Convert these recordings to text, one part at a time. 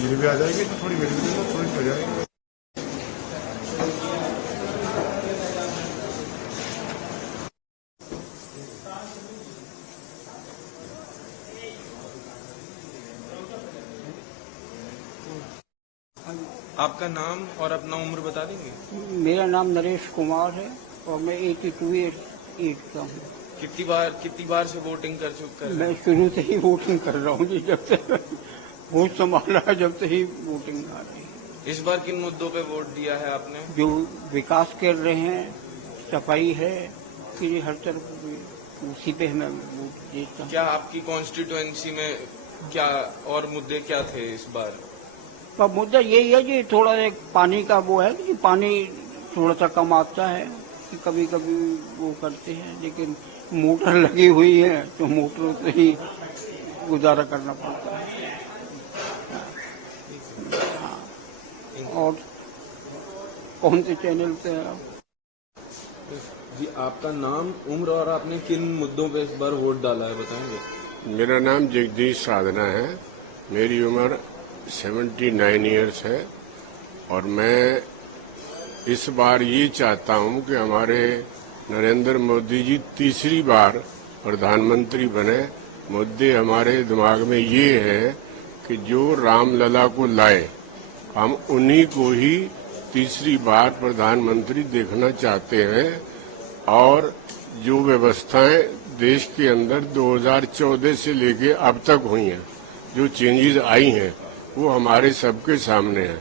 बिजली भी आ जाएगी तो थोड़ी बिजली भी थोड़ी हो जाएगी। आपका नाम और अपना उम्र बता देंगे? मेरा नाम नरेश कुमार है और मैं 82 एज का हूँ। कितनी बार से वोटिंग कर चुके हैं? मैं शुरू से ही वोटिंग कर रहा हूँ जी, जब से वोट संभाला है जब से ही वोटिंग आ रही है। इस बार किन मुद्दों पे वोट दिया है आपने? जो विकास कर रहे हैं, सफाई है, कि हर तरफ उसी पे मैं वोट देता हूँ। क्या आपकी कॉन्स्टिट्यूएंसी में क्या और मुद्दे क्या थे इस बार? पर मुद्दा यही है कि थोड़ा एक पानी का वो है कि पानी थोड़ा सा कम आता है, कि कभी कभी वो करते हैं, लेकिन मोटर लगी हुई है तो मोटर से ही गुजारा करना पड़ता है। और कौन से चैनल पे है आप? जी, आपका नाम, उम्र और आपने किन मुद्दों पे इस बार वोट डाला है बताएंगे? मेरा नाम जगदीश साधना है। मेरी उम्र 79 ईयर्स है और मैं इस बार ये चाहता हूं कि हमारे नरेंद्र मोदी जी तीसरी बार प्रधानमंत्री बने। मुद्दे हमारे दिमाग में ये है कि जो रामलला को लाए, हम उन्हीं को ही तीसरी बार प्रधानमंत्री देखना चाहते हैं। और जो व्यवस्थाएं देश के अंदर 2014 से लेके अब तक हुई हैं, जो चेंजेस आई हैं, वो हमारे सबके सामने है।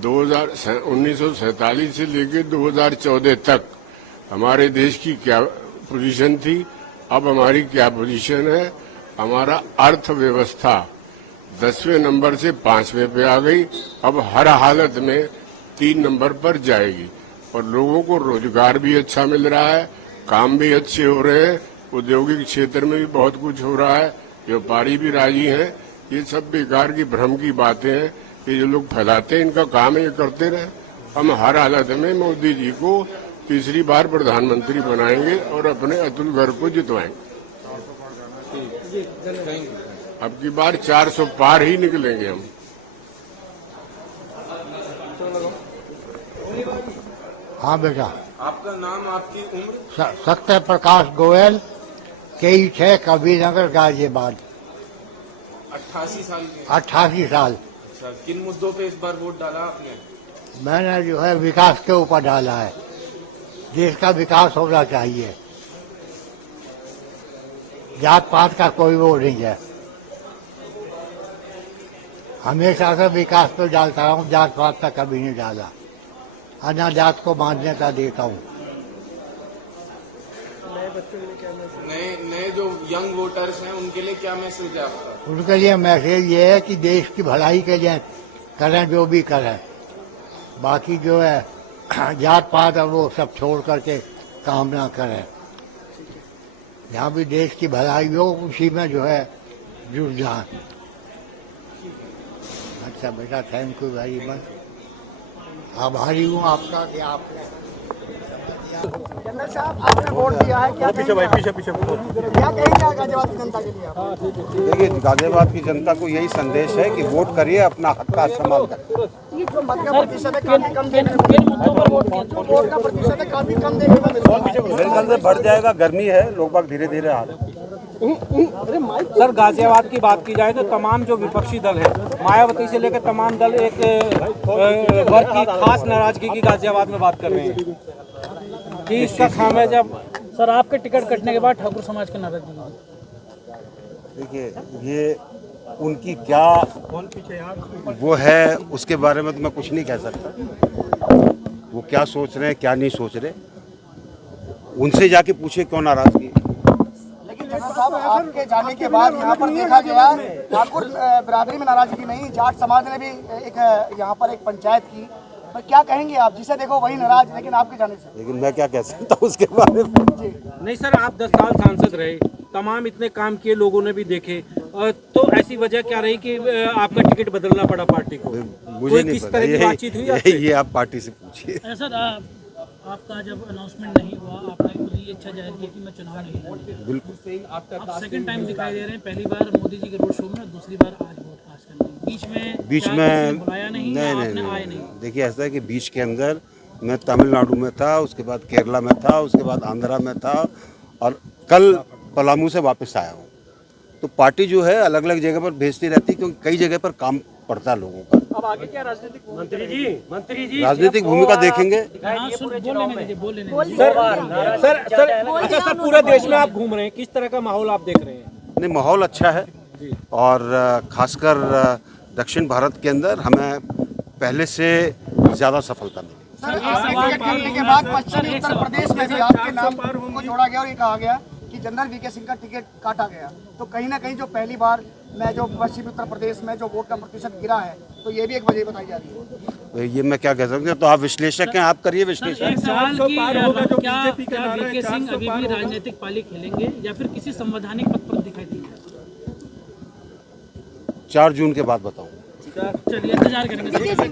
1947 से लेके 2014 तक हमारे देश की क्या पोजीशन थी, अब हमारी क्या पोजीशन है। हमारा अर्थव्यवस्था 10वें नंबर से 5वें पे आ गई, अब हर हालत में 3 नंबर पर जाएगी। और लोगों को रोजगार भी अच्छा मिल रहा है, काम भी अच्छे हो रहे हैं, औद्योगिक क्षेत्र में भी बहुत कुछ हो रहा है, व्यापारी भी राजी हैं। ये सब बेकार की भ्रम की बातें हैं, ये जो लोग फैलाते हैं, इनका काम है ये करते रहे। हम हर हालत में मोदी जी को तीसरी बार प्रधानमंत्री बनाएंगे और अपने अतुल घर को जितवाएंगे। अब की बार 400 पार ही निकलेंगे हम। हाँ बेटा। आपका नाम, आपकी उम्र? सत्य प्रकाश गोयल, कई 6 कबीरनगर गाजियाबाद। 88 साल के? 88 साल। अच्छा, किन मुद्दों पे इस बार वोट डाला आपने? मैंने जो है विकास के ऊपर डाला है। देश का विकास होना चाहिए, जात पात का कोई वो नहीं है। हमेशा से विकास पे डालता रहा हूँ, जात पात का कभी नहीं डाला। अन्य जात को मान्यता देता हूँ। नए जो यंग वोटर्स हैं उनके लिए क्या मैसेज है आपका? उनके लिए मैसेज ये है कि देश की भलाई के लिए करें जो भी करें, बाकी जो है जात पात है वो सब छोड़ करके काम ना करें। जहाँ भी देश की भलाई हो उसी में जो है जुड़ जाए। अच्छा बेटा, थैंक यू वेरी मच। आभारी हूँ आपका कि आपने जनरल साहब आपने वोट दिया है, क्या पीछे क्या कहेंगे गाजियाबाद की जनता के लिए आप? देखिए, गाजियाबाद की जनता को यही संदेश है कि वोट करिए, अपना हक का इस्तेमाल करें। जो मत का प्रतिशत है काफी कम देखने को, वोट का प्रतिशत है काफी कम देखने को मेरे ख्याल से बढ़ जाएगा। गर्मी है, लोग बाग धीरे धीरे आ रहे हैं। सर, गाजियाबाद की बात की जाए तो तमाम जो विपक्षी दल है, मायावती से लेकर तमाम दल एक वर्ग की खास नाराजगी की गाजियाबाद में बात कर रहे हैं कि इसका खाम है। जब सर आपके टिकट कटने के बाद ठाकुर समाज के नाराजगी, देखिए, ये उनकी क्या वो है, उसके बारे में तो मैं कुछ नहीं कह सकता। वो क्या सोच रहे हैं, क्या नहीं सोच रहे, उनसे जाके पूछे क्यों नाराजगी। लेकिन जनरल साहब आपके जाने के बाद यहाँ पर देखा गया ठाकुर बिरादरी में नाराजगी नहीं, जाट समाज ने भी एक यहाँ पर एक पंचायत की। पर क्या कहेंगे आप, जिसे देखो वही नाराज, लेकिन आपके जाने से? लेकिन मैं क्या कह सकता हूँ उसके बारे में। नहीं सर, आप 10 साल सांसद रहे, तमाम इतने काम किए, लोगों ने भी देखे, तो ऐसी वजह क्या रही कि आपका टिकट बदलना पड़ा पार्टी को? मुझे नहीं किस पता, तरह की बातचीत हुई? ये आप पार्टी से पूछिए। सर आपका जब अनाउंसमेंट नहीं हुआ, आपने खुद ही इच्छा जाहिर की कि मैं चुनाव नहीं लड़ूंगा। बिल्कुल। आप सेकंड टाइम दिखाई दे रहे हैं, पहली बार मोदी जी के रोड शो में, दूसरी बार आज वोट खास करके बीच में बीच क्या में किसी ने बुलाया नहीं या आपने आए नहीं। नहीं? देखिए ऐसा है कि बीच के अंदर मैं तमिलनाडु में था, उसके बाद केरला में था, उसके बाद आंध्रा में था और कल पलामू से वापस आया हूँ। तो पार्टी जो है अलग अलग जगह पर भेजती रहती है क्योंकि कई जगह पर काम पड़ता है लोगों का। अब आगे क्या राजनीतिक मंत्री जी राजनीतिक भूमिका देखेंगे। हाँ, बोल लेने दीजिए, बोल लेने दीजिए। सर अच्छा सर, पूरे देश में आप घूम रहे हैं, किस तरह का माहौल आप देख रहे हैं? नहीं, माहौल अच्छा है और खासकर दक्षिण भारत के अंदर हमें पहले से ज़्यादा सफलता मिली। सर, आपके टिकट करने के बाद पश्चिमी उत्तर प्रदेश में भी आपके नाम को जोड़ा गया और ये कहा गया कि जनरल वीके सिंह का टिकट काटा गया। तो कहीं ना कहीं जो पहली बार में जो पश्चिमी उत्तर प्रदेश में जो वोट का प्रतिशत गिरा है, तो ये भी एक वजह बताई जा रही है। तो ये मैं क्या कह सकता हूँ, तो आप विश्लेषक हैं, आप करिए विश्लेषण। एक सवाल की क्या वीके सिंह अभी भी राजनीतिक पाली खेलेंगे या फिर किसी संवैधानिक पद पर दिखाई देंगे? 4 जून के बाद बताऊंगा। चलिए इंतजार करेंगे।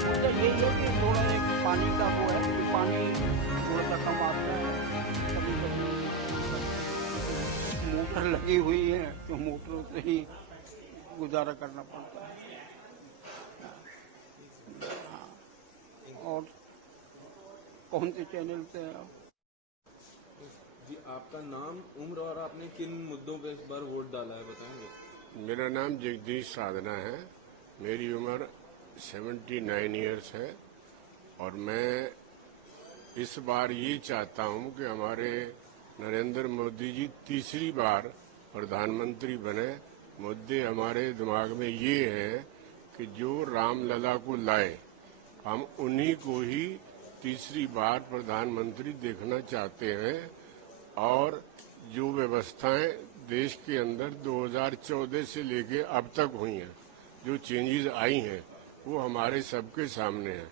मुद्दा यही है कि थोड़ा एक पानी का वो है कि पानी थोड़ा सा कम आता है। कभी कभी मोटर लगी हुई है तो मोटर से ही गुजारा करना पड़ता है। और कौन से चैनल से है आप? जी आपका नाम, उम्र और आपने किन मुद्दों पे इस बार वोट डाला है बताएंगे? मेरा नाम जगदीश साधना है। मेरी उम्र 79 ईयर्स है और मैं इस बार ये चाहता हूं कि हमारे नरेंद्र मोदी जी तीसरी बार प्रधानमंत्री बने। मुद्दे हमारे दिमाग में ये है कि जो रामलला को लाए, हम उन्हीं को ही तीसरी बार प्रधानमंत्री देखना चाहते हैं। और जो व्यवस्थाएं देश के अंदर 2014 से लेके अब तक हुई हैं, जो चेंजेस आई हैं, वो हमारे सबके सामने है।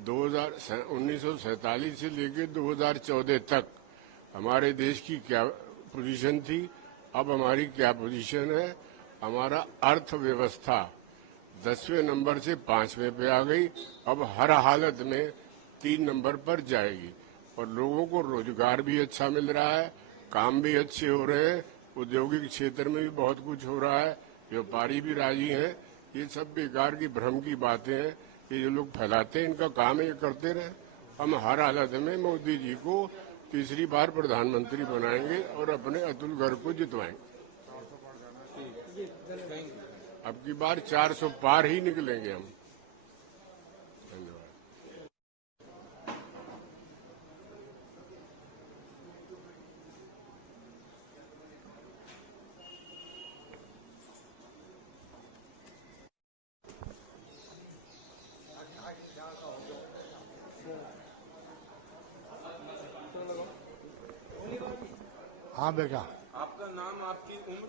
1947 से लेके 2014 तक हमारे देश की क्या पोजीशन थी, अब हमारी क्या पोजीशन है। हमारा अर्थव्यवस्था 10वें नंबर से 5वें पे आ गई, अब हर हालत में 3 नंबर पर जाएगी। और लोगों को रोजगार भी अच्छा मिल रहा है, काम भी अच्छे हो रहे हैं, औद्योगिक क्षेत्र में भी बहुत कुछ हो रहा है, व्यापारी भी राजी हैं। ये सब बेकार की भ्रम की बातें हैं, ये जो लोग फैलाते हैं, इनका काम ये करते रहे। हम हर हालत में मोदी जी को तीसरी बार प्रधानमंत्री बनाएंगे और अपने अतुल गर्ग को जितवाएंगे। अब की बार 400 पार ही निकलेंगे हम। धन्यवाद। हाँ बेटा। आपका नाम, आपकी उम्र?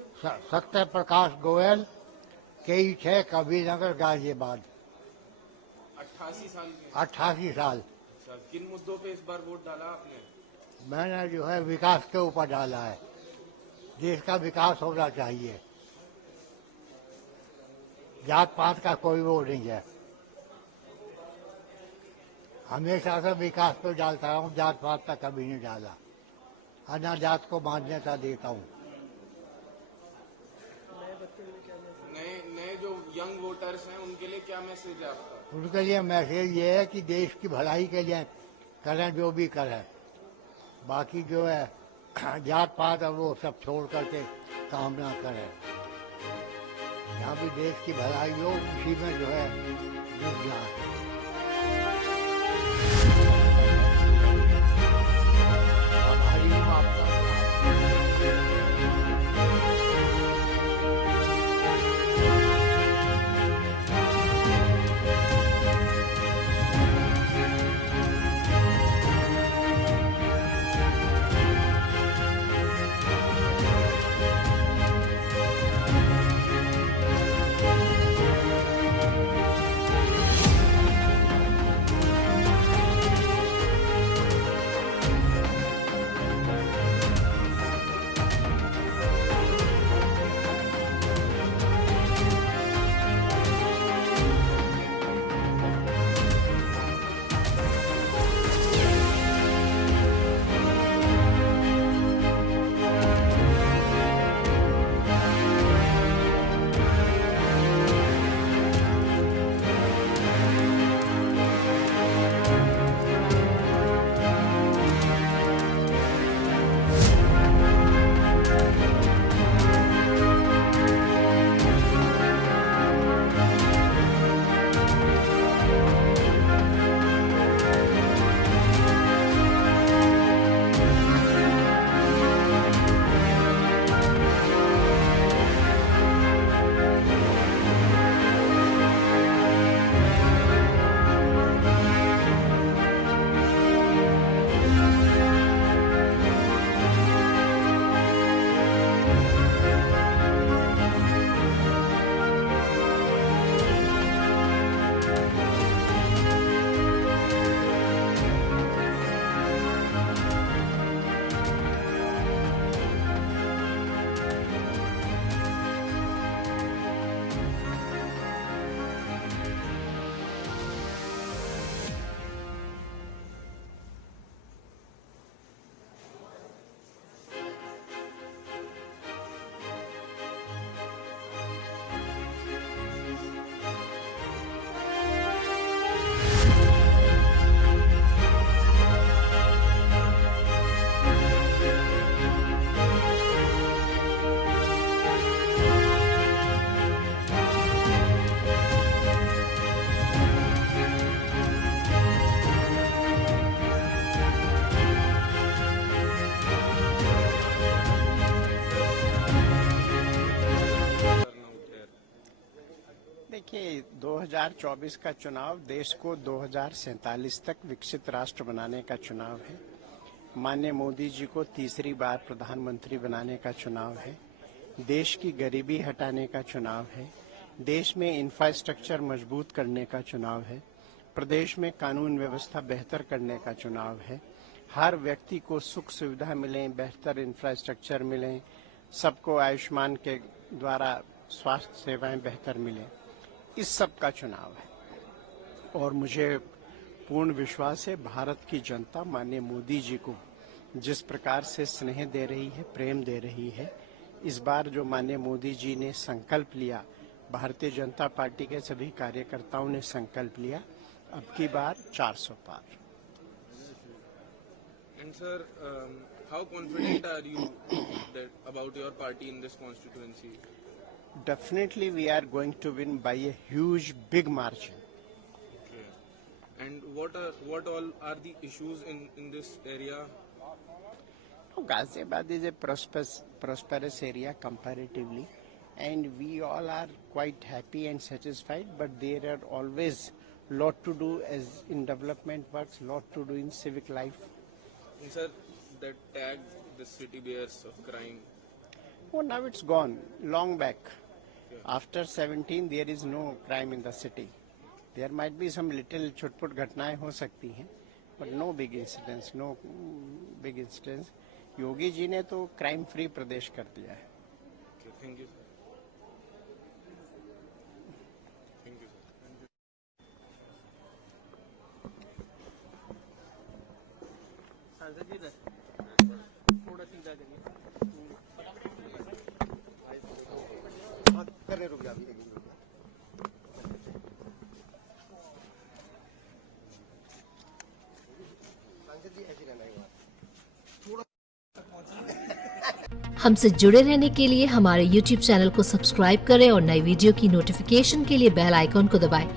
सत्य प्रकाश गोयल, कई 6 कबीरनगर गाजियाबाद। 88 साल के? 88 साल। अच्छा, किन मुद्दों पे इस बार वोट डाला आपने? मैंने जो है विकास के ऊपर डाला है। देश का विकास होना चाहिए, जात पात का कोई वो नहीं है। हमेशा से विकास पे डालता हूँ, जात पात का कभी नहीं डाला। अन्य जात को मान्यता देता हूँ। नए जो यंग वोटर्स हैं उनके लिए क्या मैसेज है आपका? उनके लिए मैसेज ये है कि देश की भलाई के लिए करें जो भी करें। बाकी जो है जात पात अब वो सब छोड़ करके काम ना करें। जहाँ भी देश की भलाई हो उसी में जो है जुट जाए। हमारी आपका देखिए 2024 का चुनाव देश को 2047 तक विकसित राष्ट्र बनाने का चुनाव है। माननीय मोदी जी को तीसरी बार प्रधानमंत्री बनाने का चुनाव है। देश की गरीबी हटाने का चुनाव है। देश में इंफ्रास्ट्रक्चर मजबूत करने का चुनाव है। प्रदेश में कानून व्यवस्था बेहतर करने का चुनाव है। हर व्यक्ति को सुख सुविधा मिले, बेहतर इंफ्रास्ट्रक्चर मिले, सबको आयुष्मान के द्वारा स्वास्थ्य सेवाएं बेहतर मिले, इस सब का चुनाव है। और मुझे पूर्ण विश्वास है भारत की जनता माननीय मोदी जी को जिस प्रकार से स्नेह दे रही है, प्रेम दे रही है, इस बार जो माननीय मोदी जी ने संकल्प लिया, भारतीय जनता पार्टी के सभी कार्यकर्ताओं ने संकल्प लिया, अब की बार 400 पार। And sir, how confident are you about your party in this constituency? Definitely we are going to win by a huge, big margin. Okay. And what all are the issues in this area? Ghaziabad is a prosperous area comparatively, and we all are quite happy and satisfied, but there are always lot to do as in development works, lot to do in civic life. And sir, that tag the city bears of crime. Oh, now it's gone, long back. After 17, there is no crime in the city. There might be some little chutput घटनाएं हो सकती हैं, but no big incidents, no big incidents. Yogi ji ने तो crime free प्रदेश कर दिया है। Okay, thank you, sir. Thank you, sir. सांसद जी थोड़ा सीधा करिए। रुक जा सांसद जी ऐसे रहना है। हमसे जुड़े रहने के लिए हमारे YouTube चैनल को सब्सक्राइब करें और नई वीडियो की नोटिफिकेशन के लिए बेल आइकॉन को दबाएं।